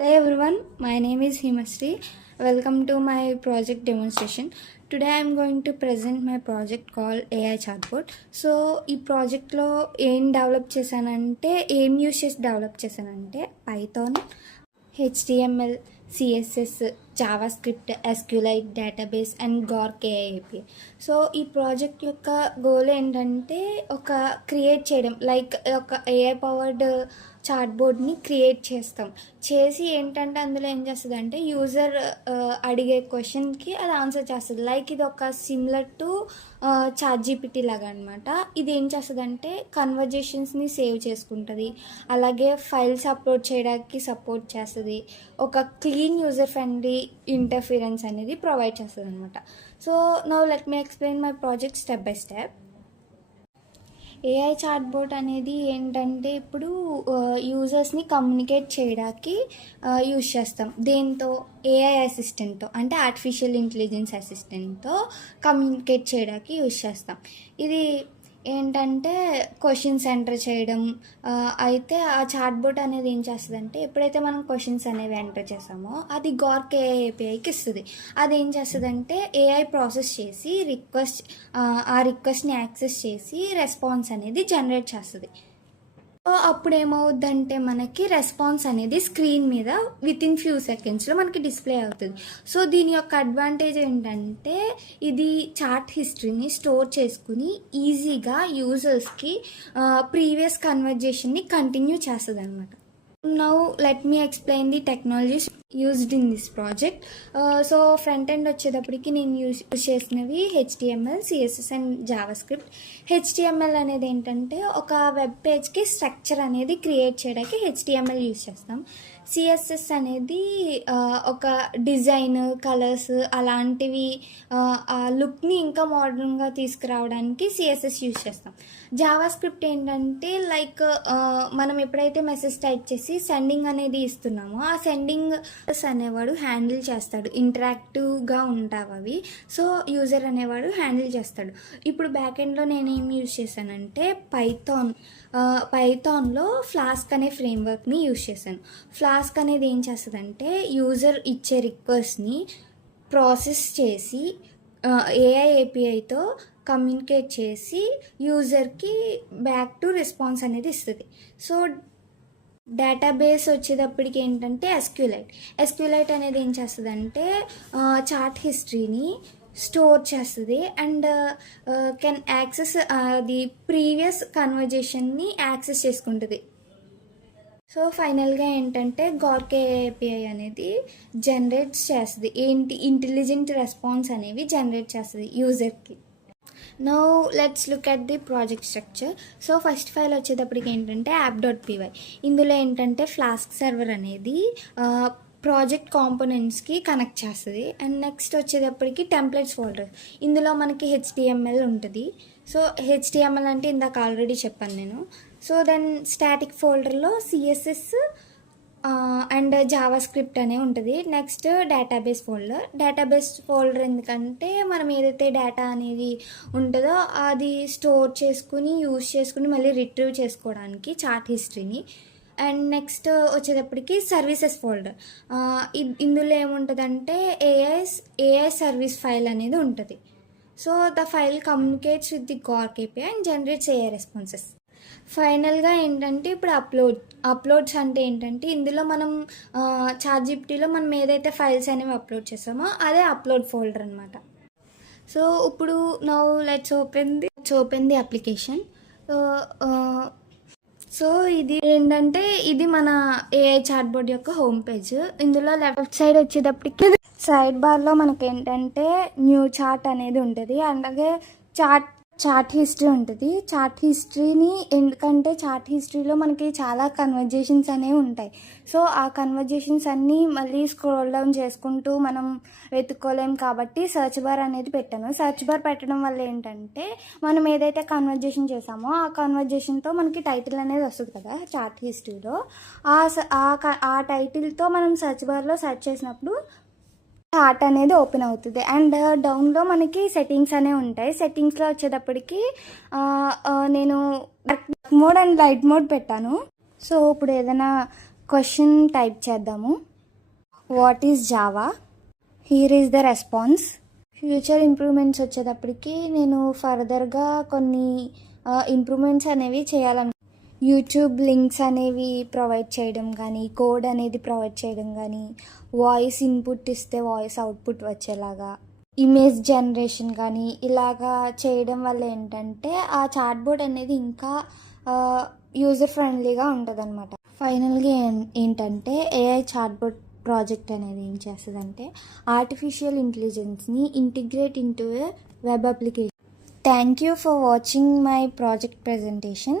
Hello everyone, my name is Himasri. Welcome to my project demonstration. Today I am going to present my project called AI Chatbot. So ఈ ప్రాజెక్ట్లో ఏం develop చేశానంటే use చేసి develop చేశానంటే Python, HTML, CSS, JavaScript, SQLite database and Groq AI API. So ఈ project యొక్క goal ఏంటంటే create చేయడం, లైక్ ఒక AI పవర్డ్ చాట్బోర్డ్ని క్రియేట్ చేసి ఏంటంటే అందులో ఏం చేస్తుంది అంటే యూజర్ అడిగే క్వశ్చన్కి అది ఆన్సర్ చేస్తుంది. లైక్ ఇది ఒక సిమిలర్ టు ChatGPT లాగా అనమాట. ఇది ఏం చేస్తుంది అంటే కన్వర్జేషన్స్ని సేవ్ చేసుకుంటుంది, అలాగే ఫైల్స్ అప్లోడ్ చేయడానికి సపోర్ట్ చేస్తుంది, ఒక క్లీన్ యూజర్ ఫ్రెండ్లీ ఇంటర్ఫిరెన్స్ అనేది ప్రొవైడ్ చేస్తుంది అనమాట. So now let me explain my project step by step. AI chatbot అనేది ఏంటంటే ఇప్పుడు యూజర్స్ని కమ్యూనికేట్ చేయడానికి యూజ్ చేస్తాం. దేంతో? AI అసిస్టెంట్తో, అంటే ఆర్టిఫిషియల్ ఇంటెలిజెన్స్ అసిస్టెంట్తో కమ్యూనికేట్ చేయడానికి యూజ్ చేస్తాం. ఇది ఏంటంటే క్వశ్చన్స్ ఎంటర్ చేయడం. అయితే ఆ చాట్బోట్ అనేది ఏం చేస్తుందంటే ఎప్పుడైతే మనం క్వశ్చన్స్ అనేవి ఎంటర్ చేసామో అది గార్క్ AI APIకి ఇస్తుంది. అది ఏం చేస్తుందంటే AI ప్రాసెస్ చేసి ఆ రిక్వెస్ట్ని యాక్సెస్ చేసి రెస్పాన్స్ అనేది జనరేట్ చేస్తుంది. సో అప్పుడు ఏమవుద్దంటే మనకి రెస్పాన్స్ అనేది స్క్రీన్ మీద వితిన్ ఫ్యూ సెకండ్స్లో మనకి డిస్ప్లే అవుతుంది. సో దీని యొక్క అడ్వాంటేజ్ ఏంటంటే ఇది చాట్ హిస్టరీని స్టోర్ చేసుకుని ఈజీగా యూజర్స్కి ప్రీవియస్ కన్వర్జేషన్ని కంటిన్యూ చేస్తుంది అనమాట. Now let me explain the technologies used in this project. So front end వచ్చేటప్పటికి నేను యూజ్ చేసినవి HTML, CSS and JavaScript. HTML అనేది ఏంటంటే ఒక వెబ్ పేజ్కి స్ట్రక్చర్ అనేది క్రియేట్ చేయడానికి HTML యూజ్ చేస్తాం. CSS అనేది ఒక డిజైన్, కలర్స్ అలాంటివి ఆ లుక్ని ఇంకా మోడర్న్గా తీసుకురావడానికి CSS యూజ్ చేస్తాం. జావాస్క్రిప్ట్ ఏంటంటే లైక్ మనం ఎప్పుడైతే మెసేజ్ టైప్ చేసి సెండింగ్ అనేది ఇస్తున్నామో ఆ సెండింగ్ అనేవాడు హ్యాండిల్ చేస్తాడు, ఇంటరాక్టివ్గా ఉంటావు అవి. సో యూజర్ అనేవాడు హ్యాండిల్ చేస్తాడు. ఇప్పుడు బ్యాక్ ఎండ్లో నేనేం యూజ్ చేశానంటే పైథాన్లో ఫ్లాస్క్ అనే ఫ్రేమ్వర్క్ని యూజ్ చేశాను. ఫ్లాస్క్ అనేది ఏం చేస్తుందంటే యూజర్ ఇచ్చే రిక్వెస్ట్ని ప్రాసెస్ చేసి AI APIతో కమ్యూనికేట్ చేసి యూజర్కి బ్యాక్ టు రెస్పాన్స్ అనేది ఇస్తుంది. సో డేటాబేస్ వచ్చేటప్పటికి ఏంటంటే SQLite అనేది ఏం చేస్తుందంటే చాట్ హిస్టరీని స్టోర్ చేస్తుంది and can access the previous కన్వర్జేషన్ని యాక్సెస్ చేసుకుంటుంది. సో ఫైనల్గా ఏంటంటే గార్క్ AI API అనేది జనరేట్ చేస్తుంది, ఇంటెలిజెంట్ రెస్పాన్స్ అనేవి జనరేట్ చేస్తుంది యూజర్కి. Now let's look at the project structure. So first file వచ్చేటప్పటికి ఏంటంటే app.py. ఇందులో ఏంటంటే ఫ్లాస్క్ సర్వర్ అనేది ప్రాజెక్ట్ కాంపోనెంట్స్కి కనెక్ట్ చేస్తుంది. అండ్ నెక్స్ట్ వచ్చేటప్పటికి టెంప్లెట్స్ ఫోల్డర్. ఇందులో మనకి HTML ఉంటుంది. సో HTML అంటే ఇందాక ఆల్రెడీ చెప్పాను నేను. సో దెన్ స్టాటిక్ ఫోల్డర్లో CSS అండ్ జావాస్క్రిప్ట్ అనే ఉంటుంది. నెక్స్ట్ డేటాబేస్ ఫోల్డర్ ఎందుకంటే మనం ఏదైతే డేటా అనేది ఉంటుందో అది స్టోర్ చేసుకుని యూజ్ చేసుకుని మళ్ళీ రిట్రీవ్ చేసుకోవడానికి చాట్ హిస్టరీని. అండ్ నెక్స్ట్ వచ్చేటప్పటికి సర్వీసెస్ ఫోల్డర్. ఇందులో ఏముంటుందంటే AI సర్వీస్ ఫైల్ అనేది ఉంటుంది. So the file communicates with the Groq API and generates AI responses. ఫైనల్గా ఏంటంటే ఇప్పుడు అప్లోడ్స్ అంటే ఏంటంటే ఇందులో మనం ChatGPTలో మనం ఏదైతే ఫైల్స్ అనేవి అప్లోడ్ చేసామో అదే అప్లోడ్ ఫోల్డర్ అనమాట. సో ఇప్పుడు now let's open the application. So ఇది ఏంటంటే ఇది మన AI చాట్బోర్డ్ యొక్క హోమ్ పేజ్. ఇందులో లెఫ్ట్ సైడ్ వచ్చేటప్పటికి సైడ్ బార్లో మనకి ఏంటంటే న్యూ చాట్ అనేది ఉంటుంది, అలాగే చాట్ హిస్టరీ ఉంటుంది. చాట్ హిస్టరీని ఎందుకంటే చాట్ హిస్టరీలో మనకి చాలా కన్వర్జేషన్స్ అనేవి ఉంటాయి. సో ఆ కన్వర్జేషన్స్ అన్నీ మళ్ళీ స్క్రోల్ డౌన్ చేసుకుంటూ మనం వెతుక్కోలేం కాబట్టి సర్చ్ బార్ అనేది పెట్టాను. సర్చ్ బార్ పెట్టడం వల్ల ఏంటంటే మనం ఏదైతే కన్వర్జేషన్ చేసామో ఆ కన్వర్జేషన్తో మనకి టైటిల్ అనేది వస్తుంది కదా చాట్ హిస్టరీలో. ఆ టైటిల్తో మనం సర్చ్ బార్లో సెర్చ్ చేసినప్పుడు చార్ట్ అనేది ఓపెన్ అవుతుంది. అండ్ డౌన్లో మనకి సెట్టింగ్స్ అనేవి ఉంటాయి. సెట్టింగ్స్లో వచ్చేటప్పటికి నేను dark mode and light mode పెట్టాను. సో ఇప్పుడు ఏదైనా క్వశ్చన్ టైప్ చేద్దాము. What is Java? Here is the response. Future improvements వచ్చేటప్పటికి నేను ఫర్దర్గా కొన్ని ఇంప్రూవ్మెంట్స్ అనేవి చేయాలను. యూట్యూబ్ లింక్స్ అనేవి ప్రొవైడ్ చేయడం కానీ, కోడ్ అనేది ప్రొవైడ్ చేయడం కానీ, వాయిస్ ఇన్పుట్ ఇస్తే వాయిస్ అవుట్పుట్ వచ్చేలాగా, ఇమేజ్ జనరేషన్ కానీ ఇలాగా చేయడం వల్ల ఏంటంటే ఆ చాట్ బోర్డ్ అనేది ఇంకా యూజర్ ఫ్రెండ్లీగా ఉంటుంది అనమాట. ఫైనల్గా ఏంటంటే ఏఐ చాట్ బోర్డ్ ప్రాజెక్ట్ అనేది ఏం చేస్తుందంటే ఆర్టిఫిషియల్ ఇంటెలిజెన్స్ని integrate into a web application. Thank you for watching my project presentation.